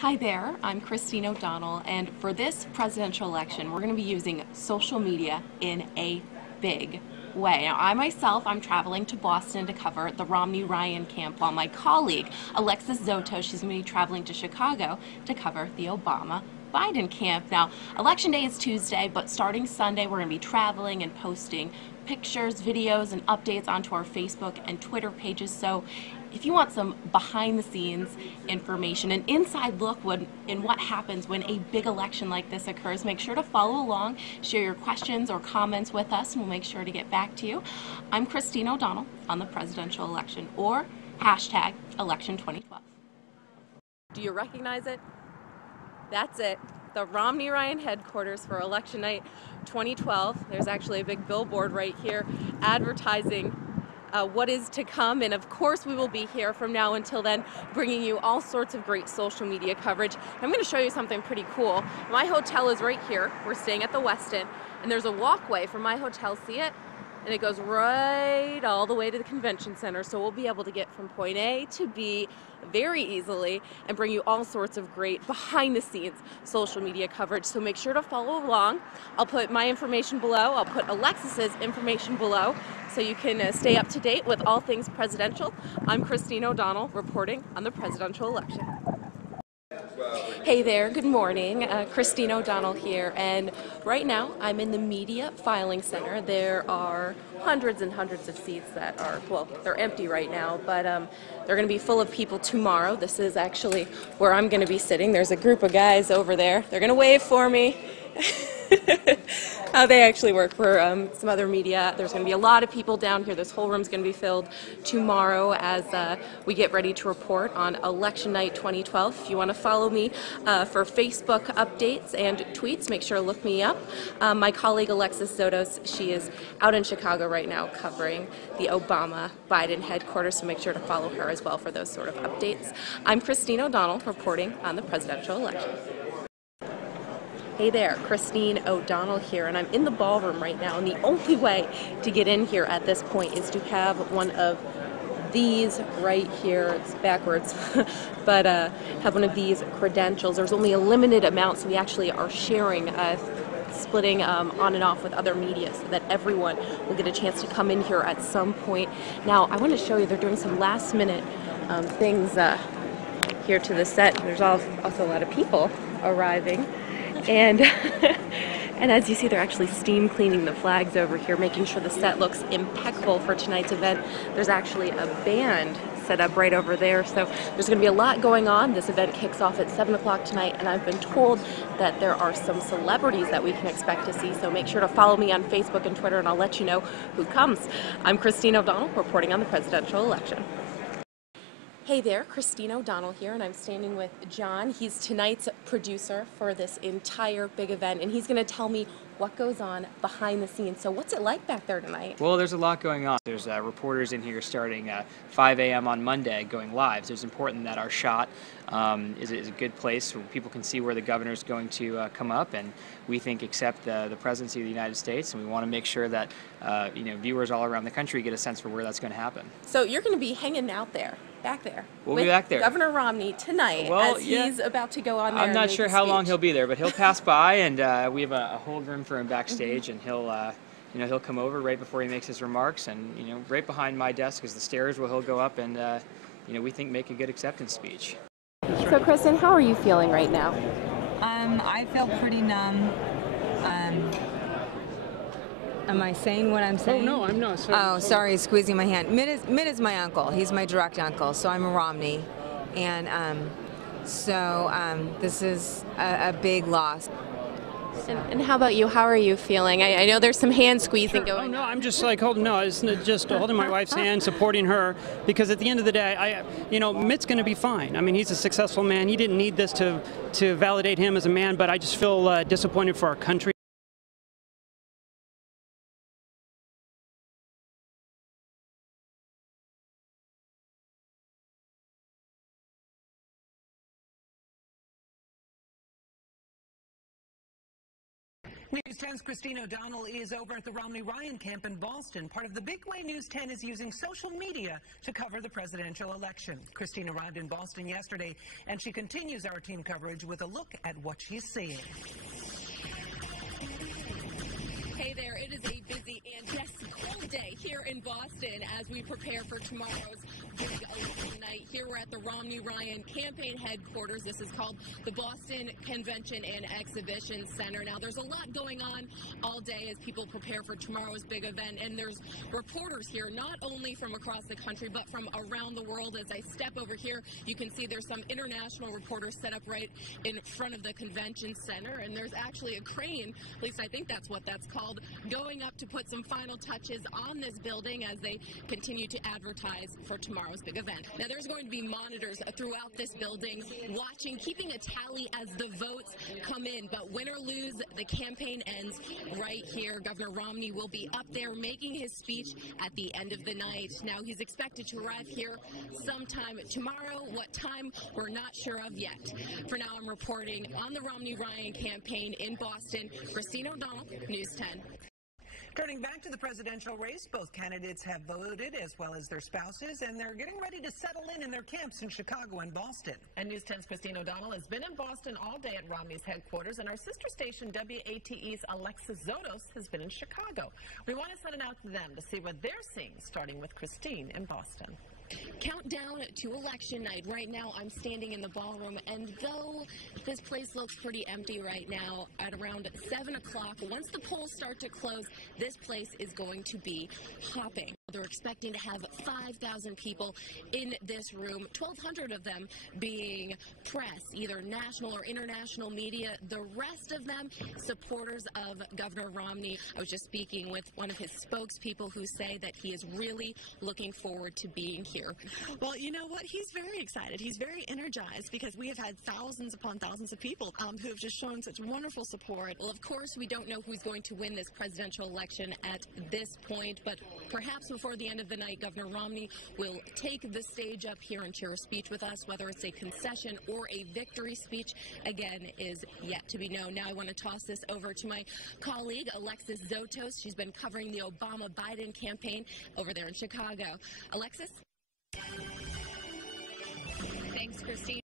Hi there, I'm Christine O'Donnell, and for this presidential election, we're going to be using social media in a big way. Now, I'm traveling to Boston to cover the Romney-Ryan camp, while my colleague, Alexis Zoto, she's going to be traveling to Chicago to cover the Obama-Biden camp. Now, Election Day is Tuesday, but starting Sunday, we're going to be traveling and posting pictures, videos, and updates onto our Facebook and Twitter pages. So if you want some behind the scenes information, an inside look in what happens when a big election like this occurs, make sure to follow along, share your questions or comments with us, and we'll make sure to get back to you. I'm Christine O'Donnell on the presidential election, or hashtag election 2012. Do you recognize it? That's it. The Romney-Ryan headquarters for election night 2012. There's actually a big billboard right here advertising what is to come, and of course we will be here from now until then bringing you all sorts of great social media coverage. I'm going to show you something pretty cool. My hotel is right here. We're staying at the Westin, and there's a walkway from my hotel, see it? And it goes right all the way to the convention center, so we'll be able to get from point A to B very easily and bring you all sorts of great behind the scenes social media coverage. So make sure to follow along. I'll put my information below. I'll put Alexis's information below so you can stay up to date with all things presidential. I'm Christine O'Donnell reporting on the presidential election. Hey there, good morning. Christine O'Donnell here, and right now I'm in the Media Filing Center. There are hundreds and hundreds of seats that are, well, they're empty right now, but they're going to be full of people tomorrow. This is actually where I'm going to be sitting. There's a group of guys over there. They're going to wave for me. They actually work for some other media. There's going to be a lot of people down here. This whole room's going to be filled tomorrow as we get ready to report on Election Night 2012. If you want to follow me for Facebook updates and tweets, make sure to look me up. My colleague Alexis Zotos, she is out in Chicago right now covering the Obama-Biden headquarters, so make sure to follow her as well for those sort of updates. I'm Christine O'Donnell reporting on the presidential election. Hey there, Christine O'Donnell here, and I'm in the ballroom right now, and the only way to get in here at this point is to have one of these right here. It's backwards, but have one of these credentials. There's only a limited amount, so we actually are sharing, splitting on and off with other media so that everyone will get a chance to come in here at some point. Now, I want to show you, they're doing some last minute things here to the set. There's also a lot of people arriving. And and as you see, they're actually steam cleaning the flags over here, making sure the set looks impeccable for tonight's event. There's actually a band set up right over there, so there's going to be a lot going on. This event kicks off at 7 o'clock tonight, and I've been told that there are some celebrities that we can expect to see, so make sure to follow me on Facebook and Twitter, and I'll let you know who comes. I'm Christine O'Donnell, reporting on the presidential election. Hey there, Christine O'Donnell here, and I'm standing with John. He's tonight's producer for this entire big event, and he's going to tell me what goes on behind the scenes. So what's it like back there tonight? Well, there's a lot going on. There's reporters in here starting 5 a.m. on Monday going live. So it's important that our shot is a good place where people can see where the governor's going to come up, and we think accept the presidency of the United States, and we want to make sure that viewers all around the country get a sense for where that's going to happen. So you're going to be hanging out there, back there. We'll be back there. Governor Romney tonight, as he's about to go on there. I'm not sure how long he'll be there, but he'll pass by, and we have a hold room for him backstage, and he'll come over right before he makes his remarks, and right behind my desk is the stairs where he'll go up and we think make a good acceptance speech. So Kristen, how are you feeling right now? I feel pretty numb. Am I saying what I'm saying? Oh, no, I'm not. Sorry. Oh, sorry, squeezing my hand. Mitt is my uncle. He's my direct uncle, so I'm a Romney. And this is a big loss. And how about you? How are you feeling? I know there's some hand squeezing going on. Oh, no, I'm just like holding, just holding my wife's hand, supporting her, because at the end of the day, Mitt's going to be fine. I mean, he's a successful man. He didn't need this to validate him as a man, but I just feel disappointed for our country. News 10's Christine O'Donnell is over at the Romney-Ryan camp in Boston. Part of the big way News 10 is using social media to cover the presidential election. Christine arrived in Boston yesterday, and she continues our team coverage with a look at what she's seeing. Hey there, it is a busy and yes, cold day here in Boston as we prepare for tomorrow's big election night. Here we're at the Romney-Ryan campaign headquarters. This is called the Boston Convention and Exhibition Center. Now, there's a lot going on all day as people prepare for tomorrow's big event, and there's reporters here not only from across the country but from around the world. As I step over here, you can see there's some international reporters set up right in front of the convention center, and there's actually a crane, at least I think that's what that's called, going up to put some final touches on this building as they continue to advertise for tomorrow's big event. Now, there's going to be monitors throughout this building watching, keeping a tally as the votes come in. But win or lose, the campaign ends right here. Governor Romney will be up there making his speech at the end of the night. Now, he's expected to arrive here sometime tomorrow. What time, we're not sure of yet. For now, I'm reporting on the Romney-Ryan campaign in Boston. Christine O'Donnell, News 10. Turning back to the presidential race, both candidates have voted as well as their spouses, and they're getting ready to settle in their camps in Chicago and Boston. And News 10's Christine O'Donnell has been in Boston all day at Romney's headquarters, and our sister station WATE's Alexis Zotos has been in Chicago. We want to send it out to them to see what they're seeing, starting with Christine in Boston. Countdown to election night. Right now, I'm standing in the ballroom, and though this place looks pretty empty right now, at around 7 o'clock, once the polls start to close, this place is going to be hopping. They're expecting to have 5,000 people in this room, 1,200 of them being press, either national or international media. The rest of them, supporters of Governor Romney. I was just speaking with one of his spokespeople who say that he is really looking forward to being here. Well, you know what? He's very excited. He's very energized because we have had thousands upon thousands of people who have just shown such wonderful support. Well, of course, we don't know who's going to win this presidential election at this point, but perhaps before the end of the night, Governor Romney will take the stage up here and share a speech with us. Whether it's a concession or a victory speech, again, is yet to be known. Now I want to toss this over to my colleague, Alexis Zotos. She's been covering the Obama-Biden campaign over there in Chicago. Alexis? Thanks, Christine.